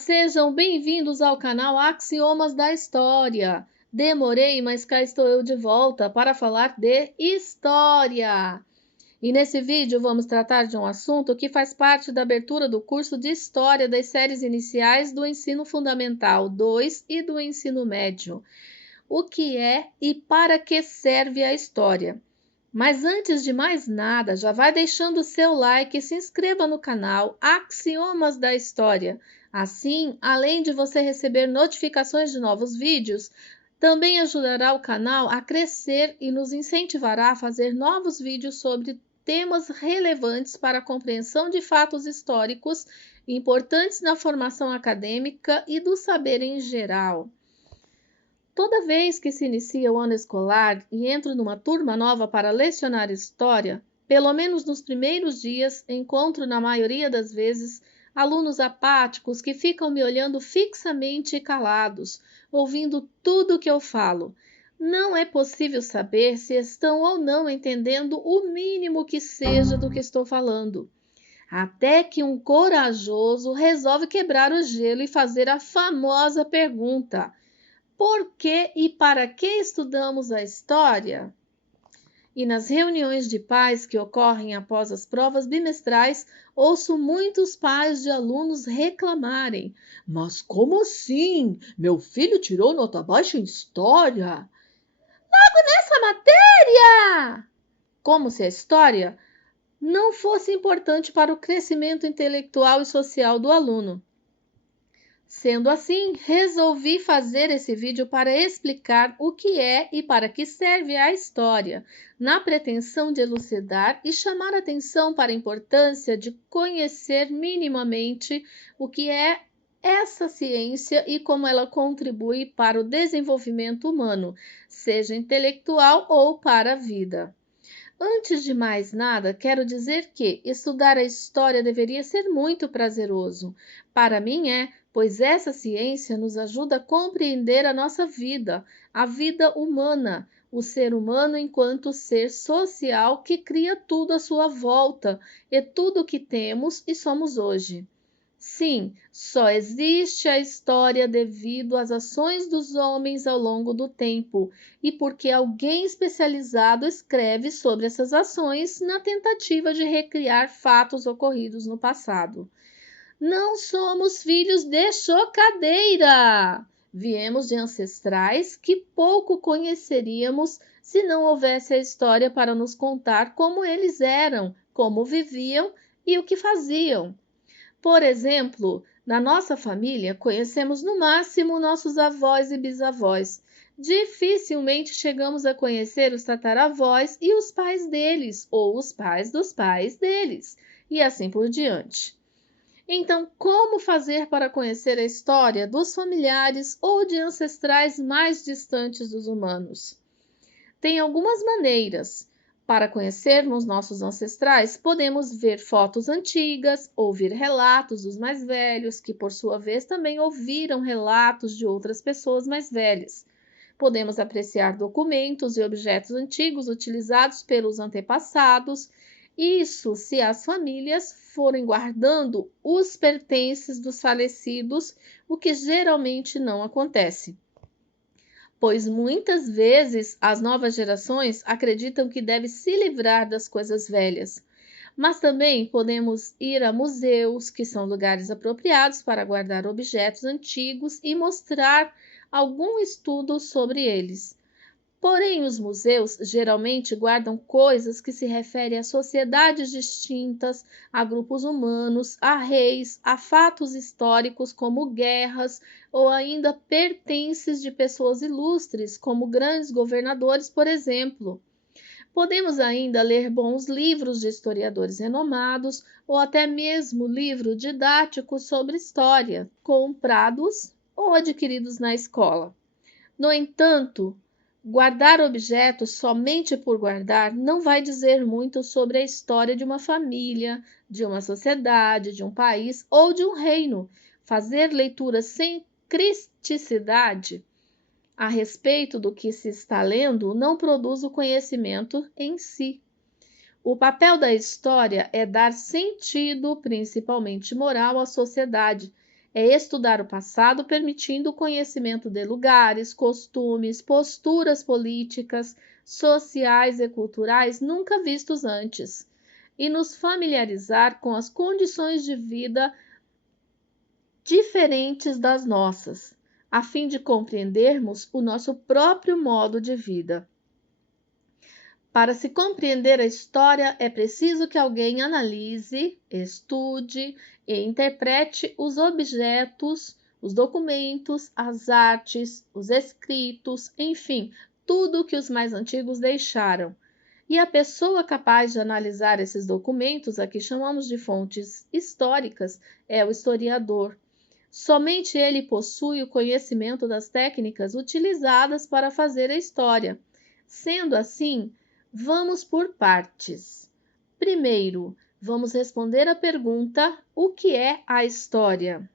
Sejam bem-vindos ao canal Axiomas da História. Demorei, mas cá estou eu de volta para falar de história. E nesse vídeo vamos tratar de um assunto que faz parte da abertura do curso de História das séries iniciais do Ensino Fundamental 2 e do Ensino Médio. O que é e para que serve a história? Mas antes de mais nada, já vai deixando o seu like e se inscreva no canal Axiomas da História. Assim, além de você receber notificações de novos vídeos, também ajudará o canal a crescer e nos incentivará a fazer novos vídeos sobre temas relevantes para a compreensão de fatos históricos importantes na formação acadêmica e do saber em geral. Toda vez que se inicia o ano escolar e entro numa turma nova para lecionar história, pelo menos nos primeiros dias, encontro na maioria das vezes alunos apáticos que ficam me olhando fixamente e calados, ouvindo tudo o que eu falo. Não é possível saber se estão ou não entendendo o mínimo que seja do que estou falando. Até que um corajoso resolve quebrar o gelo e fazer a famosa pergunta: por que e para que estudamos a história? E nas reuniões de pais que ocorrem após as provas bimestrais, ouço muitos pais de alunos reclamarem: mas como assim? Meu filho tirou nota baixa em história? Essa matéria! Como se a história não fosse importante para o crescimento intelectual e social do aluno. Sendo assim, resolvi fazer esse vídeo para explicar o que é e para que serve a história, na pretensão de elucidar e chamar atenção para a importância de conhecer minimamente o que é essa ciência e como ela contribui para o desenvolvimento humano, seja intelectual ou para a vida. Antes de mais nada, quero dizer que estudar a história deveria ser muito prazeroso. Para mim pois essa ciência nos ajuda a compreender a nossa vida, a vida humana, o ser humano enquanto ser social que cria tudo à sua volta e tudo o que temos e somos hoje. Sim, só existe a história devido às ações dos homens ao longo do tempo e porque alguém especializado escreve sobre essas ações na tentativa de recriar fatos ocorridos no passado. Não somos filhos de chocadeira! Viemos de ancestrais que pouco conheceríamos se não houvesse a história para nos contar como eles eram, como viviam e o que faziam. Por exemplo, na nossa família, conhecemos no máximo nossos avós e bisavós. Dificilmente chegamos a conhecer os tataravós e os pais deles, ou os pais dos pais deles, e assim por diante. Então, como fazer para conhecer a história dos familiares ou de ancestrais mais distantes dos humanos? Tem algumas maneiras. Para conhecermos nossos ancestrais, podemos ver fotos antigas, ouvir relatos dos mais velhos, que por sua vez também ouviram relatos de outras pessoas mais velhas. Podemos apreciar documentos e objetos antigos utilizados pelos antepassados, isso se as famílias forem guardando os pertences dos falecidos, o que geralmente não acontece, pois muitas vezes as novas gerações acreditam que deve se livrar das coisas velhas. Mas também podemos ir a museus, que são lugares apropriados para guardar objetos antigos e mostrar algum estudo sobre eles. Porém, os museus geralmente guardam coisas que se referem a sociedades distintas, a grupos humanos, a reis, a fatos históricos como guerras ou ainda pertences de pessoas ilustres, como grandes governadores, por exemplo. Podemos ainda ler bons livros de historiadores renomados ou até mesmo livros didáticos sobre história, comprados ou adquiridos na escola. No entanto, guardar objetos somente por guardar não vai dizer muito sobre a história de uma família, de uma sociedade, de um país ou de um reino. Fazer leitura sem criticidade a respeito do que se está lendo não produz o conhecimento em si. O papel da história é dar sentido, principalmente moral, à sociedade, É estudar o passado, permitindo o conhecimento de lugares, costumes, posturas políticas, sociais e culturais nunca vistos antes, e nos familiarizar com as condições de vida diferentes das nossas, a fim de compreendermos o nosso próprio modo de vida. Para se compreender a história, é preciso que alguém analise, estude e interprete os objetos, os documentos, as artes, os escritos, enfim, tudo o que os mais antigos deixaram. E a pessoa capaz de analisar esses documentos, a que chamamos de fontes históricas, é o historiador. Somente ele possui o conhecimento das técnicas utilizadas para fazer a história. Sendo assim, vamos por partes. Primeiro, vamos responder a pergunta: o que é a história?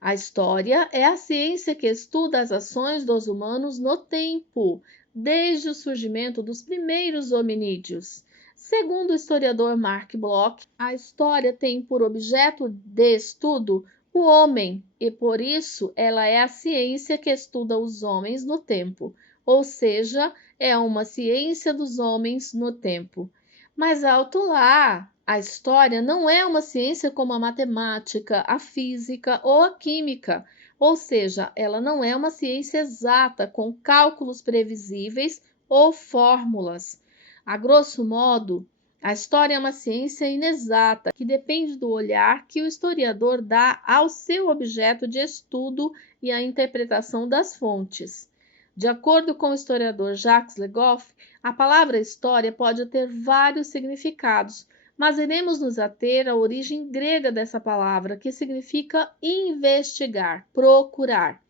A história é a ciência que estuda as ações dos humanos no tempo, desde o surgimento dos primeiros hominídeos. Segundo o historiador Mark Bloch, a história tem por objeto de estudo o homem e, por isso, ela é a ciência que estuda os homens no tempo, ou seja, é uma ciência dos homens no tempo. Mas alto lá, a história não é uma ciência como a matemática, a física ou a química, ou seja, ela não é uma ciência exata com cálculos previsíveis ou fórmulas. A grosso modo, a história é uma ciência inexata que depende do olhar que o historiador dá ao seu objeto de estudo e à interpretação das fontes. De acordo com o historiador Jacques Le Goff, a palavra história pode ter vários significados, mas iremos nos ater à origem grega dessa palavra, que significa investigar, procurar.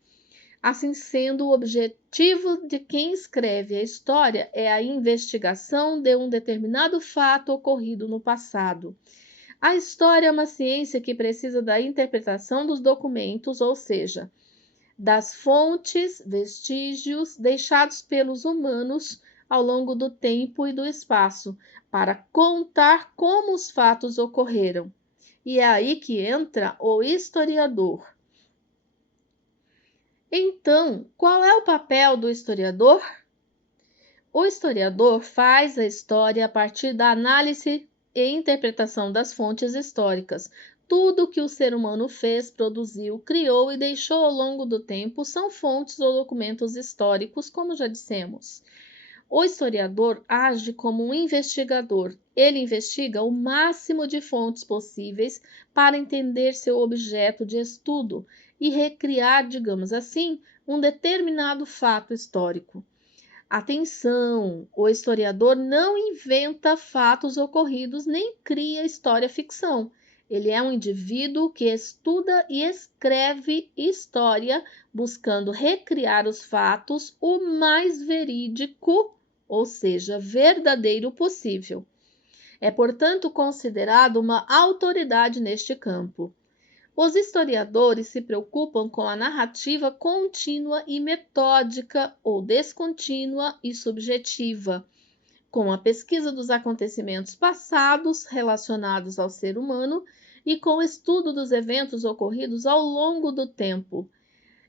Assim sendo, o objetivo de quem escreve a história é a investigação de um determinado fato ocorrido no passado. A história é uma ciência que precisa da interpretação dos documentos, ou seja, das fontes, vestígios deixados pelos humanos ao longo do tempo e do espaço, para contar como os fatos ocorreram. E é aí que entra o historiador. Então, qual é o papel do historiador? O historiador faz a história a partir da análise e interpretação das fontes históricas. Tudo que o ser humano fez, produziu, criou e deixou ao longo do tempo são fontes ou documentos históricos, como já dissemos. O historiador age como um investigador. Ele investiga o máximo de fontes possíveis para entender seu objeto de estudo e recriar, digamos assim, um determinado fato histórico. Atenção! O historiador não inventa fatos ocorridos nem cria história-ficção. Ele é um indivíduo que estuda e escreve história, buscando recriar os fatos o mais verídico, ou seja, verdadeiro possível. É, portanto, considerado uma autoridade neste campo. Os historiadores se preocupam com a narrativa contínua e metódica ou descontínua e subjetiva, com a pesquisa dos acontecimentos passados relacionados ao ser humano e com o estudo dos eventos ocorridos ao longo do tempo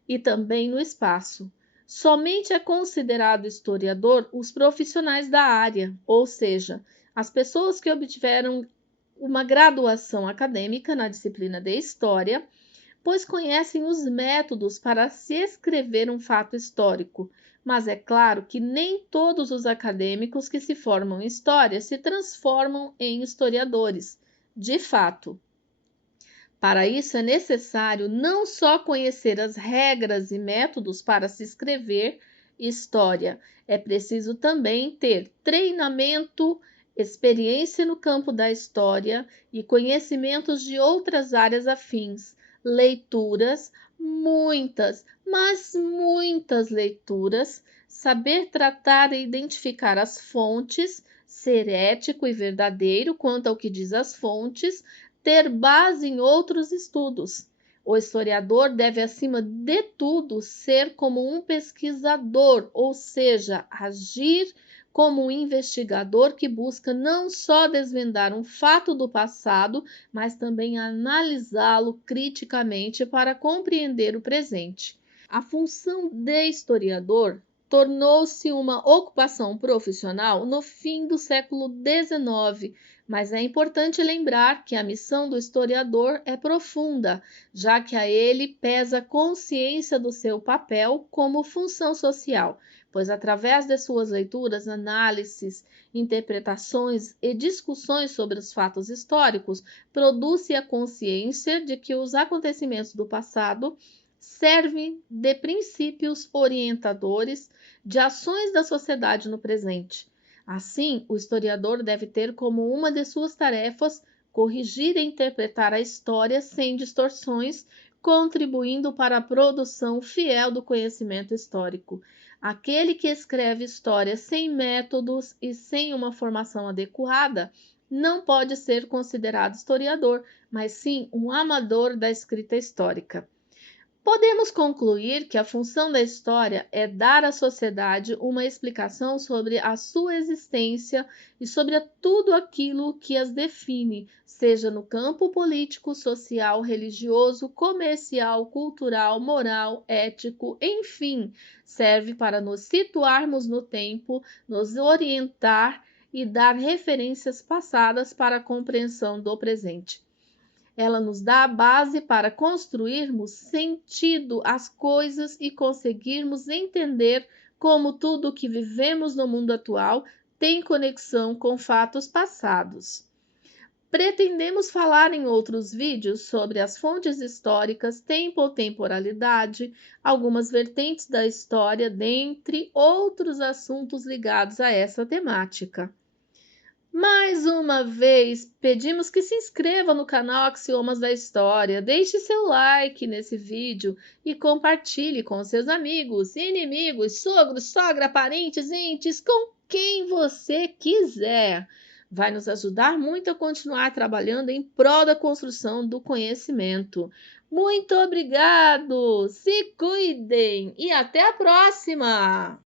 e também no espaço. Somente é considerado historiador os profissionais da área, ou seja, as pessoas que obtiveram uma graduação acadêmica na disciplina de História, pois conhecem os métodos para se escrever um fato histórico. Mas é claro que nem todos os acadêmicos que se formam em História se transformam em historiadores, de fato. Para isso é necessário não só conhecer as regras e métodos para se escrever história, é preciso também ter treinamento, experiência no campo da história e conhecimentos de outras áreas afins, leituras, muitas, mas muitas leituras, saber tratar e identificar as fontes, ser ético e verdadeiro quanto ao que diz as fontes, ter base em outros estudos. O historiador deve, acima de tudo, ser como um pesquisador, ou seja, agir como um investigador que busca não só desvendar um fato do passado, mas também analisá-lo criticamente para compreender o presente. A função de historiador tornou-se uma ocupação profissional no fim do século XIX, mas é importante lembrar que a missão do historiador é profunda, já que a ele pesa a consciência do seu papel como função social, pois através de suas leituras, análises, interpretações e discussões sobre os fatos históricos, produz-se a consciência de que os acontecimentos do passado servem de princípios orientadores de ações da sociedade no presente. Assim, o historiador deve ter como uma de suas tarefas corrigir e interpretar a história sem distorções, contribuindo para a produção fiel do conhecimento histórico. Aquele que escreve história sem métodos e sem uma formação adequada não pode ser considerado historiador, mas sim um amador da escrita histórica. Podemos concluir que a função da história é dar à sociedade uma explicação sobre a sua existência e sobre tudo aquilo que as define, seja no campo político, social, religioso, comercial, cultural, moral, ético, enfim, serve para nos situarmos no tempo, nos orientar e dar referências passadas para a compreensão do presente. Ela nos dá a base para construirmos sentido às coisas e conseguirmos entender como tudo o que vivemos no mundo atual tem conexão com fatos passados. Pretendemos falar em outros vídeos sobre as fontes históricas, tempo ou temporalidade, algumas vertentes da história, dentre outros assuntos ligados a essa temática. Mais uma vez, pedimos que se inscreva no canal Axiomas da História, deixe seu like nesse vídeo e compartilhe com seus amigos, inimigos, sogros, sogra, parentes, entes, com quem você quiser. Vai nos ajudar muito a continuar trabalhando em prol da construção do conhecimento. Muito obrigado, se cuidem e até a próxima!